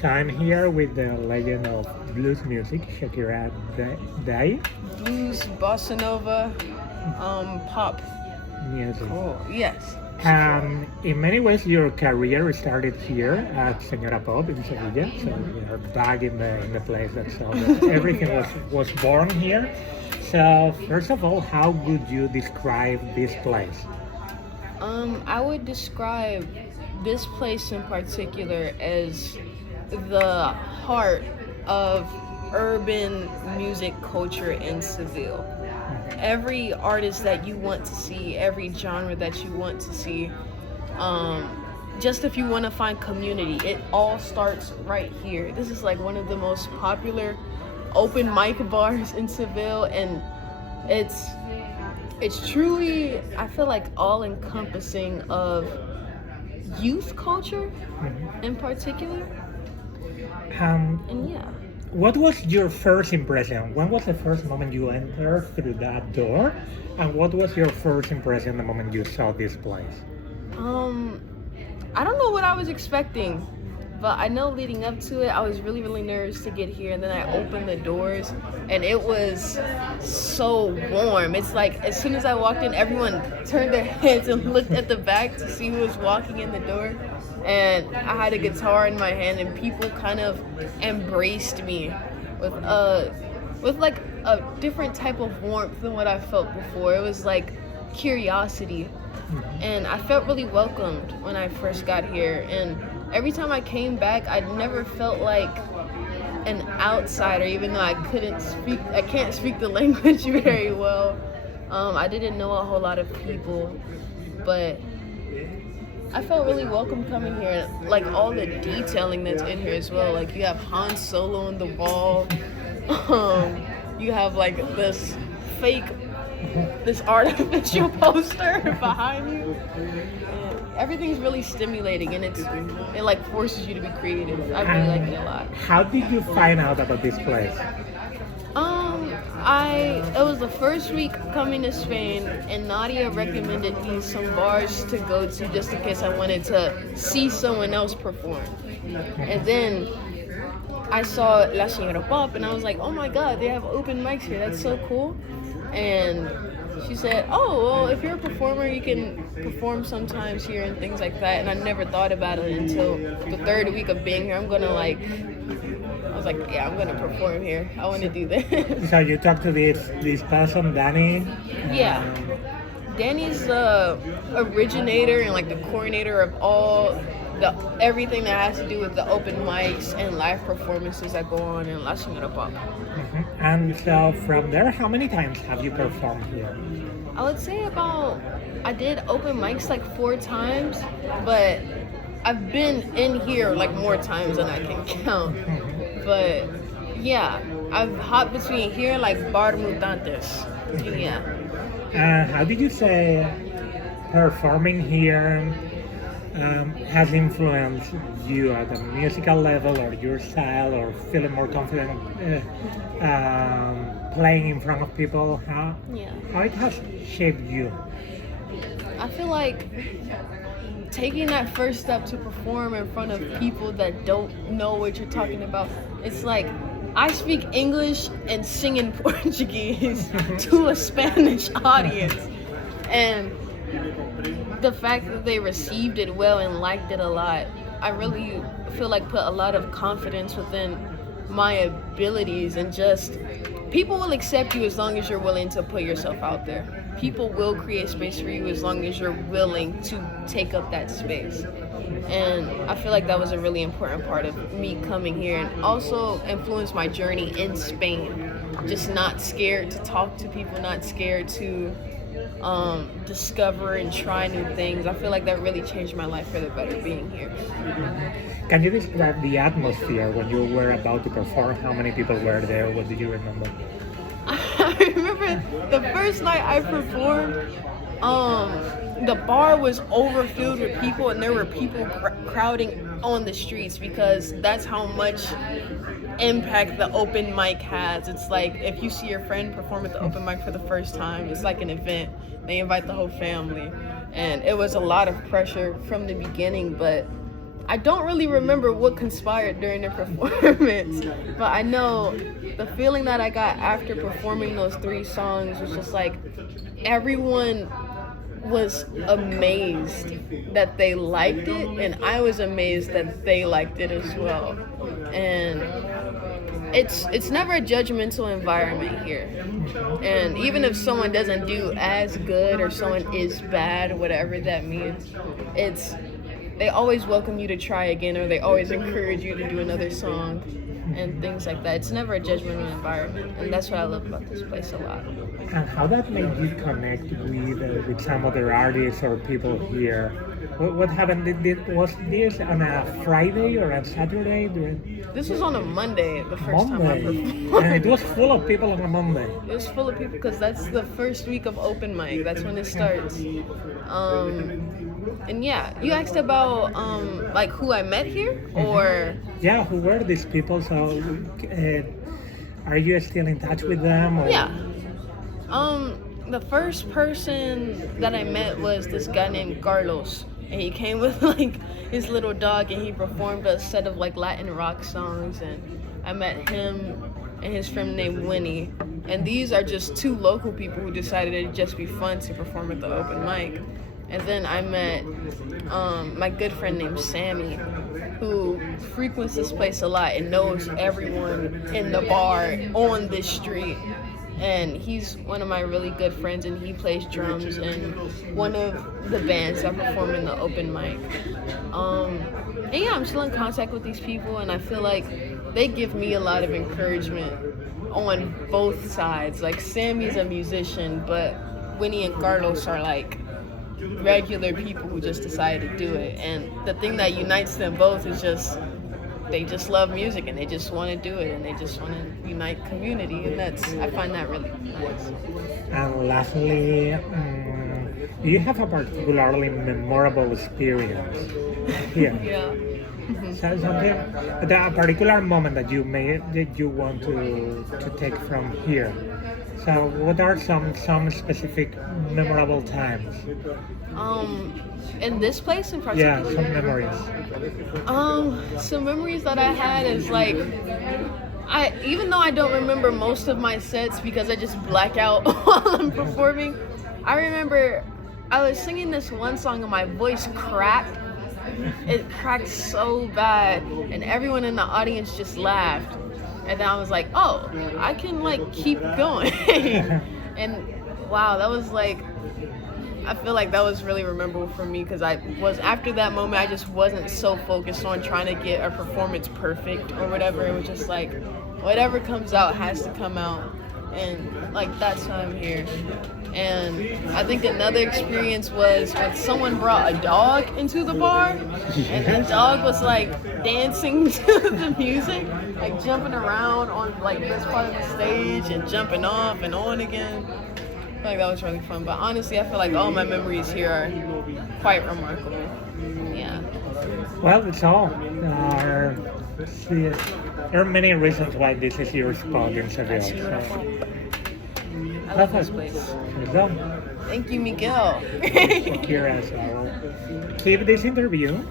So I'm here with the legend of blues music, Shakira Daye. Blues, bossa nova, pop. Music. Cool. Yes. In many ways, your career started here at Sra Pop in Seville. So you're back in the place everything was born here. So first of all, how would you describe this place? I would describe this place in particular as the heart of urban music culture in Seville. Every artist that you want to see, every genre that you want to see, just if you want to find community, it all starts right here. This is like one of the most popular open mic bars in Seville, and it's truly, I feel like, all encompassing of youth culture in particular. And yeah. What was your first impression? When was the first moment you entered through that door? And what was your first impression the moment you saw this place? I don't know what I was expecting, but I know leading up to it, I was really, really nervous to get here. And then I opened the doors, and it was so warm. It's like as soon as I walked in, everyone turned their heads and looked at the back to see who was walking in the door. And I had a guitar in my hand, and people kind of embraced me with like a different type of warmth than what I felt before. It was like curiosity, and I felt really welcomed when I first got here. And every time I came back, I never felt like an outsider, even though I can't speak the language very well. I didn't know a whole lot of people, but I felt really welcome coming here. Like all the detailing that's in here as well. Like you have Han Solo on the wall. You have like this artificial poster behind you. And everything's really stimulating, and it like forces you to be creative. I really like it a lot. How did you find out about this place? It was the first week coming to Spain, and Nadia recommended me some bars to go to just in case I wanted to see someone else perform. And then I saw Sra Pop, and I was like, oh my god, they have open mics here, that's so cool. And she said, oh, well, if you're a performer, you can perform sometimes here and things like that. And I never thought about it until the third week of being here. I was like, yeah, I'm gonna perform here. I want to do this. So you talked to this person, Danny? Yeah. Danny's the originator and like the coordinator of everything that has to do with the open mics and live performances that go on in Sra Pop. And so from there, how many times have you performed here? I would say I did open mics like 4 times, but I've been in here like more times than I can count. But yeah, I've hopped between here and like Bar Mutantes. Yeah. How did you say performing here has influenced you at a musical level, or your style, or feeling more confident playing in front of people? How it has shaped you? I feel like taking that first step to perform in front of people that don't know what you're talking about, it's like I speak English and sing in Portuguese to a Spanish audience, and the fact that they received it well and liked it a lot, I really feel like put a lot of confidence within my abilities, and just people will accept you as long as you're willing to put yourself out there. People will create space for you as long as you're willing to take up that space. And I feel like that was a really important part of me coming here, and also influenced my journey in Spain. Just not scared to talk to people, not scared to discover and try new things. I feel like that really changed my life for the better being here. Can you describe the atmosphere when you were about to perform? How many people were there? What do you remember? I remember the first night I performed, the bar was overfilled with people, and there were people crowding on the streets because that's how much impact the open mic has. It's like if you see your friend perform at the open mic for the first time, it's like an event. They invite the whole family, and it was a lot of pressure from the beginning, but I don't really remember what conspired during the performance, but I know the feeling that I got after performing those 3 songs was just like everyone was amazed that they liked it, and I was amazed that they liked it as well. And it's never a judgmental environment here. And even if someone doesn't do as good or someone is bad, whatever that means, they always welcome you to try again, or they always encourage you to do another song and things like that. It's never a judgmental environment, and that's what I love about this place a lot. And how that made you connect with some other artists or people here? What happened? Was this on a Friday or a Saturday? This was on a Monday, the first time I performed. And it was full of people on a Monday. It was full of people because that's the first week of open mic. That's when it starts. And yeah, you asked about like who I met here, or yeah, who were these people? So, are you still in touch with them? Or? Yeah. The first person that I met was this guy named Carlos, and he came with like his little dog, and he performed a set of like Latin rock songs, and I met him and his friend named Winnie, and these are just 2 local people who decided it'd just be fun to perform at the open mic. And then I met my good friend named Sammy, who frequents this place a lot and knows everyone in the bar on this street. And he's one of my really good friends, and he plays drums in one of the bands that perform in the open mic. And yeah, I'm still in contact with these people, and I feel like they give me a lot of encouragement on both sides. Like, Sammy's a musician, but Winnie and Carlos are like regular people who just decided to do it, and the thing that unites them both is just they just love music, and they just want to do it, and they just want to unite community, and I find that really nice. And lastly, do you have a particularly memorable experience here? Yeah. So something, a particular moment that you want to take from here. So what are some specific memorable times? In this place in particular? Yeah, some memories. Some memories that I had is like, even though I don't remember most of my sets because I just black out while I'm performing, I remember I was singing this one song and my voice cracked. It cracked so bad, and everyone in the audience just laughed. And then I was like, oh, I can like keep going. And wow, that was like, I feel like that was really memorable for me because after that moment, I just wasn't so focused on trying to get a performance perfect or whatever. It was just like, whatever comes out has to come out. And like, that's why I'm here. And I think another experience was when someone brought a dog into the bar, and the dog was like dancing to the music, like jumping around on like this part of the stage and jumping off and on again. I feel like that was really fun. But honestly, I feel like all my memories here are quite remarkable. Yeah. Well, it's all. There are many reasons why this is your spot in Seville. So. I love this place. Thank you, Miguel. Shakira, so keep this interview